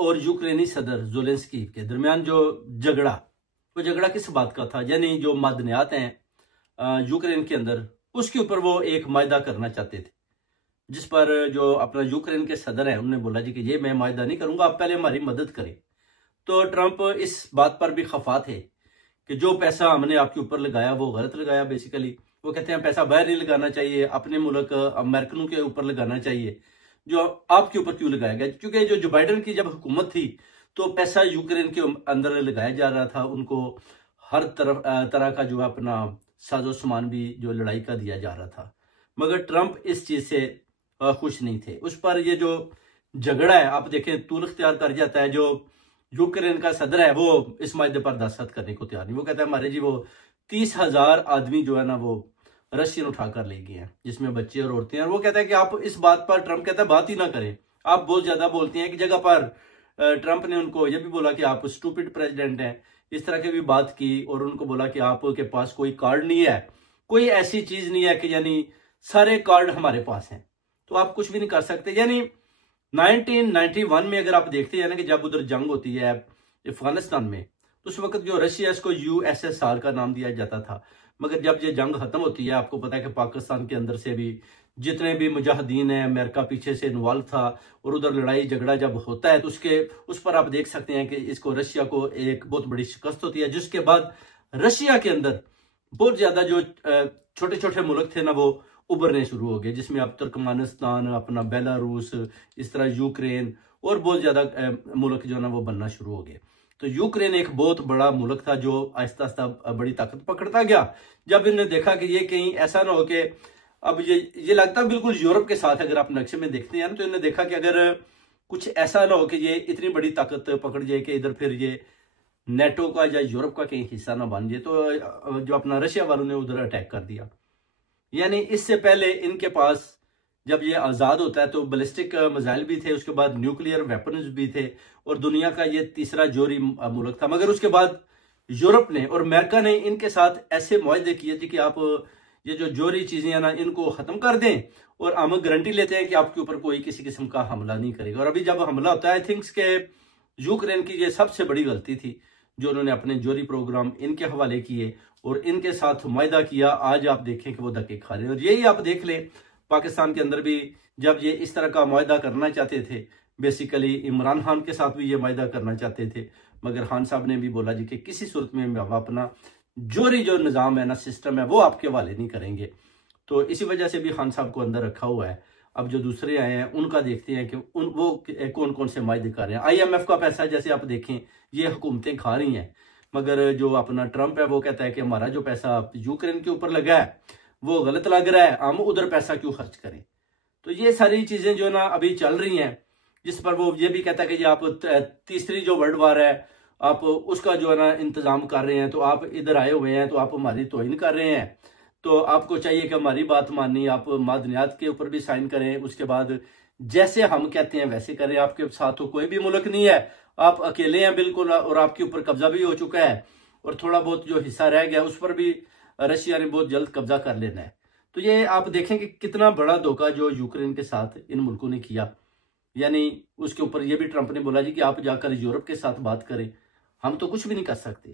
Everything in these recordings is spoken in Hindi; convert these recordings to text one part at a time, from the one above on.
और यूक्रेनी सदर ज़ेलेंस्की के दरमियान जो झगड़ा, वो झगड़ा किस बात का था? यानी जो मादनियात हैं यूक्रेन के अंदर, उसके ऊपर वो एक मायदा करना चाहते थे, जिस पर जो अपना यूक्रेन के सदर हैं उन्होंने बोला जी कि ये मैं मायदा नहीं करूंगा, आप पहले हमारी मदद करें। तो ट्रंप इस बात पर भी खफा थे कि जो पैसा हमने आपके ऊपर लगाया वो गलत लगाया। बेसिकली वो कहते हैं पैसा बाहर नहीं लगाना चाहिए, अपने मुल्क अमेरिकनों के ऊपर लगाना चाहिए, जो आपके ऊपर क्यों लगाया गया? क्योंकि जो बाइडेन की जब हुकूमत थी तो पैसा यूक्रेन के अंदर लगाया जा रहा था, उनको हर तरह का जो अपना साजो सामान भी जो लड़ाई का दिया जा रहा था, मगर ट्रंप इस चीज से खुश नहीं थे। उस पर ये जो झगड़ा है आप देखें तूल इख्तियार कर जाता है। जो यूक्रेन का सदर है वो इस मायदे पर दस्तखत करने को तैयार नहीं। वो कहता है हमारे जी वो 30,000 आदमी जो है ना वो रशियन उठाकर ले गए हैं, जिसमें बच्चे और औरतें हैं। और वो कहता है कि आप इस बात पर, ट्रंप कहता है बात ही ना करें, आप बहुत ज्यादा बोलते हैं। एक जगह पर ट्रंप ने उनको यह भी बोला कि आप स्टूपिड प्रेसिडेंट हैं, इस तरह की भी बात की, और उनको बोला कि आपके पास कोई कार्ड नहीं है, कोई ऐसी चीज नहीं है कि यानी सारे कार्ड हमारे पास हैं तो आप कुछ भी नहीं कर सकते। यानी 1991 में अगर आप देखते हैं ना कि जब उधर जंग होती है अफगानिस्तान में, तो उस वक्त जो रशिया इसको USSR का नाम दिया जाता था, मगर जब ये जंग खत्म होती है आपको पता है कि पाकिस्तान के अंदर से भी जितने भी मुजाहिदीन हैं, अमेरिका पीछे से इन्वॉल्व था, और उधर लड़ाई झगड़ा जब होता है तो उस पर आप देख सकते हैं कि इसको रशिया को एक बहुत बड़ी शिकस्त होती है, जिसके बाद रशिया के अंदर बहुत ज्यादा जो छोटे छोटे मुल्क थे ना वो उभरने शुरू हो गए, जिसमें अब तुर्कमानिस्तान, अपना बेलारूस, इस तरह यूक्रेन और बहुत ज्यादा मुल्क जो है ना वो बनना शुरू हो गए। तो यूक्रेन एक बहुत बड़ा मुल्क था जो आहिस्ता आहिस्ता बड़ी ताकत पकड़ता गया। जब इन्होंने देखा कि ये कहीं ऐसा ना हो कि अब ये लगता बिल्कुल यूरोप के साथ, अगर आप नक्शे में देखते हैं तो इन्होंने देखा कि अगर कुछ ऐसा ना हो कि ये इतनी बड़ी ताकत पकड़ जाए कि इधर फिर ये नेटो का या यूरोप का कहीं हिस्सा ना बन जाए, तो जो अपना रशिया वालों ने उधर अटैक कर दिया। यानी इससे पहले इनके पास जब ये आजाद होता है तो बैलिस्टिक मिसाइल भी थे, उसके बाद न्यूक्लियर वेपन्स भी थे, और दुनिया का ये तीसरा जोरी मुल्क था। मगर उसके बाद यूरोप ने और अमेरिका ने इनके साथ ऐसे मुआहदे किए थे कि आप ये जो जोरी चीजें हैं ना इनको खत्म कर दें, और हम गारंटी लेते हैं कि आपके ऊपर कोई किसी किस्म का हमला नहीं करेगा। और अभी जब हमला होता है, आई थिंक्स के यूक्रेन की ये सबसे बड़ी गलती थी जो उन्होंने अपने जोरी प्रोग्राम इनके हवाले किए और इनके साथ मुआहदा किया। आज आप देखें कि वो धक्के खा रहे हैं। और यही आप देख लें पाकिस्तान के अंदर भी जब ये इस तरह का मुआहदा करना चाहते थे, बेसिकली इमरान खान के साथ भी ये मुआहदा करना चाहते थे, मगर खान साहब ने भी बोला जी कि किसी सूरत में हम अपना जोरी जो निज़ाम है ना, सिस्टम है, वो आपके हवाले नहीं करेंगे। तो इसी वजह से भी खान साहब को अंदर रखा हुआ है। अब जो दूसरे आए हैं उनका देखते हैं कि वो कौन कौन से मुआहदे कर रहे हैं। IMF का पैसा जैसे आप देखें ये हुकूमतें खा रही हैं, मगर जो अपना ट्रंप है वो कहता है कि हमारा जो पैसा यूक्रेन के ऊपर लगा है वो गलत लग रहा है, हम उधर पैसा क्यों खर्च करें। तो ये सारी चीजें जो ना अभी चल रही हैं, जिस पर वो ये भी कहता है कि आप तीसरी जो वर्ल्ड वार है आप उसका जो है ना इंतजाम कर रहे हैं, तो आप इधर आए हुए हैं तो आप हमारी तौहीन कर रहे हैं, तो आपको चाहिए कि हमारी बात मानी, आप मादनियात के ऊपर भी साइन करें, उसके बाद जैसे हम कहते हैं वैसे करें। आपके साथ तो कोई भी मुल्क नहीं है, आप अकेले हैं बिल्कुल, और आपके ऊपर कब्जा भी हो चुका है, और थोड़ा बहुत जो हिस्सा रह गया उस पर भी रशिया ने बहुत जल्द कब्जा कर लेना है। तो ये आप देखें कि कितना बड़ा धोखा जो यूक्रेन के साथ इन मुल्कों ने किया। यानी उसके ऊपर ये भी ट्रंप ने बोला जी कि आप जाकर यूरोप के साथ बात करें, हम तो कुछ भी नहीं कर सकते।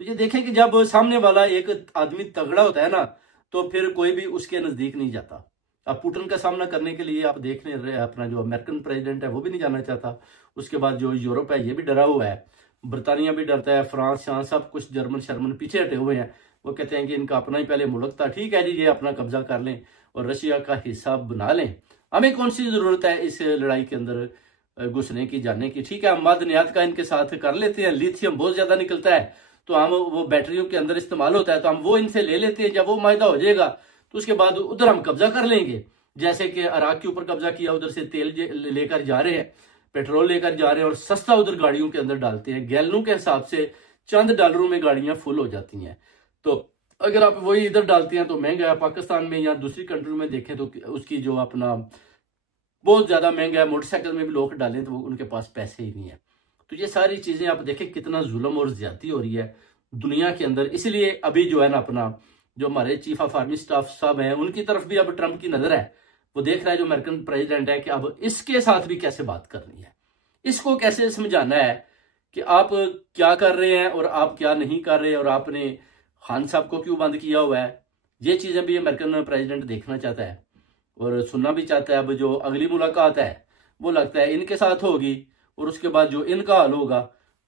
तो ये देखें कि जब सामने वाला एक आदमी तगड़ा होता है ना तो फिर कोई भी उसके नजदीक नहीं जाता। अब पुतिन का सामना करने के लिए आप देख रहे अपना जो अमेरिकन प्रेसिडेंट है वो भी नहीं जाना चाहता। उसके बाद जो यूरोप है ये भी डरा हुआ है, ब्रिटानिया भी डरता है, फ्रांस यहाँ सब कुछ जर्मन शर्मन पीछे हटे हुए हैं। वो कहते हैं कि इनका अपना ही पहले मुल्क था, ठीक है जी ये अपना कब्जा कर लें और रशिया का हिस्सा बना लें, हमें कौन सी जरूरत है इस लड़ाई के अंदर घुसने की, जाने की। ठीक है हम मादनियात का इनके साथ कर लेते हैं, लिथियम बहुत ज्यादा निकलता है तो हम वो बैटरियों के अंदर इस्तेमाल होता है तो हम वो इनसे ले लेते हैं। जब वो मायदा हो जाएगा तो उसके बाद उधर हम कब्जा कर लेंगे, जैसे कि इराक के ऊपर कब्जा किया, उधर से तेल लेकर जा रहे हैं, पेट्रोल लेकर जा रहे हैं और सस्ता उधर गाड़ियों के अंदर डालते हैं। गैलनों के हिसाब से चंद डॉलरों में गाड़ियां फुल हो जाती हैं। तो अगर आप वही इधर डालते हैं तो महंगा है। पाकिस्तान में या दूसरी कंट्री में देखें तो उसकी जो अपना बहुत ज्यादा महंगा है। मोटरसाइकिल में भी लोग डालें तो उनके पास पैसे ही नहीं है। तो ये सारी चीजें आप देखें कितना जुल्म और ज्यादती हो रही है दुनिया के अंदर। इसलिए अभी जो है ना अपना जो हमारे चीफ ऑफ आर्मी स्टाफ साहब हैं उनकी तरफ भी अब ट्रंप की नजर है, वो देख रहा है जो अमेरिकन प्रेसिडेंट है कि अब इसके साथ भी कैसे बात करनी है। इसको कैसे समझाना है कि आप क्या कर रहे हैं और आप क्या नहीं कर रहे, और आपने खान साहब को क्यों बंद किया हुआ है। ये चीजें भी अमेरिकन प्रेसिडेंट देखना चाहता है और सुनना भी चाहता है। अब जो अगली मुलाकात है वो लगता है इनके साथ होगी, और उसके बाद जो इनका हाल होगा,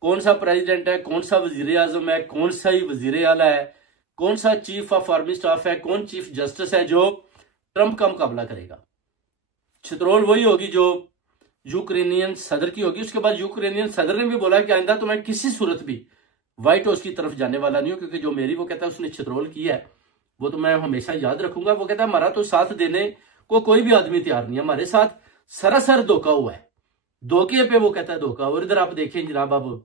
कौन सा प्रेसिडेंट है, कौन सा वजीर आजम है, कौन सा ही वजीर आला है, कौन सा चीफ ऑफ आर्मी स्टाफ है, कौन चीफ जस्टिस है जो ट्रंप का मुकाबला करेगा। छित्रोल वही होगी जो यूक्रेनियन सदर की होगी। उसके बाद यूक्रेनियन सदर ने भी बोला कि आइंदा तो मैं किसी सूरत भी व्हाइट हाउस की तरफ जाने वाला नहीं हूं, क्योंकि जो मेरी वो कहता है उसने छित्रोल की है वो तो मैं हमेशा याद रखूंगा। वो कहता है हमारा तो साथ देने को कोई भी आदमी तैयार नहीं है, हमारे साथ सरासर धोखा हुआ है, धोखे पे वो कहता है धोखा। और इधर आप देखें जनाब, अब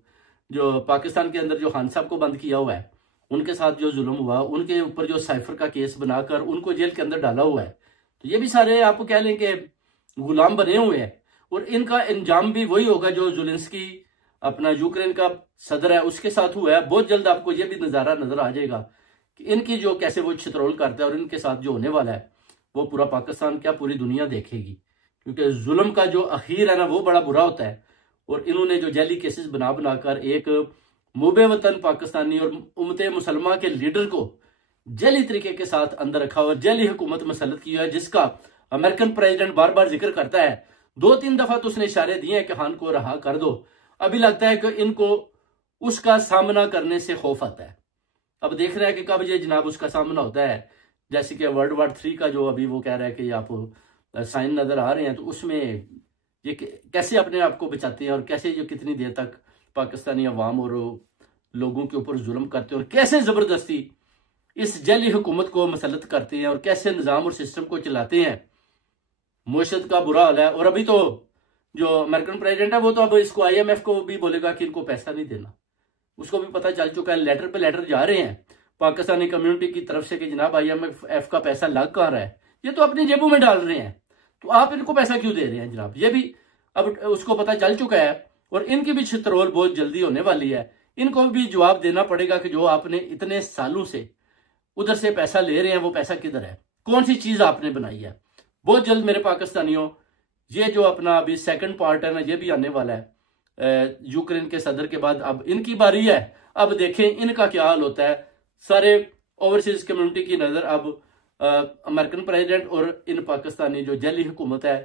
जो पाकिस्तान के अंदर जो खान साहब को बंद किया हुआ है, उनके साथ जो जुल्म हुआ, उनके ऊपर जो साइफर का केस बनाकर उनको जेल के अंदर डाला हुआ है, तो ये भी सारे आप कह लें कि गुलाम बने हुए हैं। और इनका अंजाम भी वही होगा जो ज़ेलेंस्की अपना यूक्रेन का सदर है उसके साथ हुआ है। बहुत जल्द आपको ये भी नजारा नजर आ जाएगा कि इनकी जो कैसे वो छित्रोल करता है, और इनके साथ जो होने वाला है वो पूरा पाकिस्तान क्या पूरी दुनिया देखेगी, क्योंकि जुल्म का जो अखीर है ना वो बड़ा बुरा होता है। और इन्होंने जो जैली केसेस बना बनाकर एक मुबे वतन पाकिस्तानी और उम्मत मुसलमान के लीडर को जैली तरीके के साथ अंदर रखा हुआ, जैली हुकूमत मसलत की है, जिसका अमेरिकन प्रेसिडेंट बार बार जिक्र करता है। 2-3 दफा तो उसने इशारे दिए हैं कि खान को रहा कर दो। अभी लगता है कि इनको उसका सामना करने से खौफ आता है। अब देख रहे हैं कि कब ये जनाब उसका सामना होता है। जैसे कि वर्ल्ड वॉर 3 का जो अभी वो कह रहा है कि आप साइन नजर आ रहे हैं, तो उसमें ये कैसे अपने आप को बचाते हैं और कैसे ये कितनी देर तक पाकिस्तानी अवाम और लोगों के ऊपर जुल्म करते हैं और कैसे जबरदस्ती इस जैली हुकूमत को मसलत करते हैं और कैसे निजाम और सिस्टम को चलाते हैं। मुआशरत का बुरा हाल है। और अभी तो जो अमेरिकन प्रेसिडेंट है वो तो अब इसको IMF को भी बोलेगा कि इनको पैसा नहीं देना। उसको भी पता चल चुका है, लेटर पे लेटर जा रहे हैं पाकिस्तानी कम्युनिटी की तरफ से कि जनाब IMF का पैसा लग कहाँ रहा है, ये तो अपनी जेबों में डाल रहे हैं, तो आप इनको पैसा क्यों दे रहे हैं जनाब। ये भी अब उसको पता चल चुका है। और इनकी भी छित्रोल बहुत जल्दी होने वाली है। इनको भी जवाब देना पड़ेगा कि जो आपने इतने सालों से उधर से पैसा ले रहे हैं वो पैसा किधर है, कौन सी चीज आपने बनाई है। बहुत जल्द मेरे पाकिस्तानियों ये जो अपना अभी सेकंड पार्ट है ना ये भी आने वाला है यूक्रेन के सदर के बाद। अब इनकी बारी है, अब देखें इनका क्या हाल होता है। सारे ओवरसीज कम्युनिटी की नजर अब अमेरिकन प्रेसिडेंट और इन पाकिस्तानी जो जैली हुकूमत है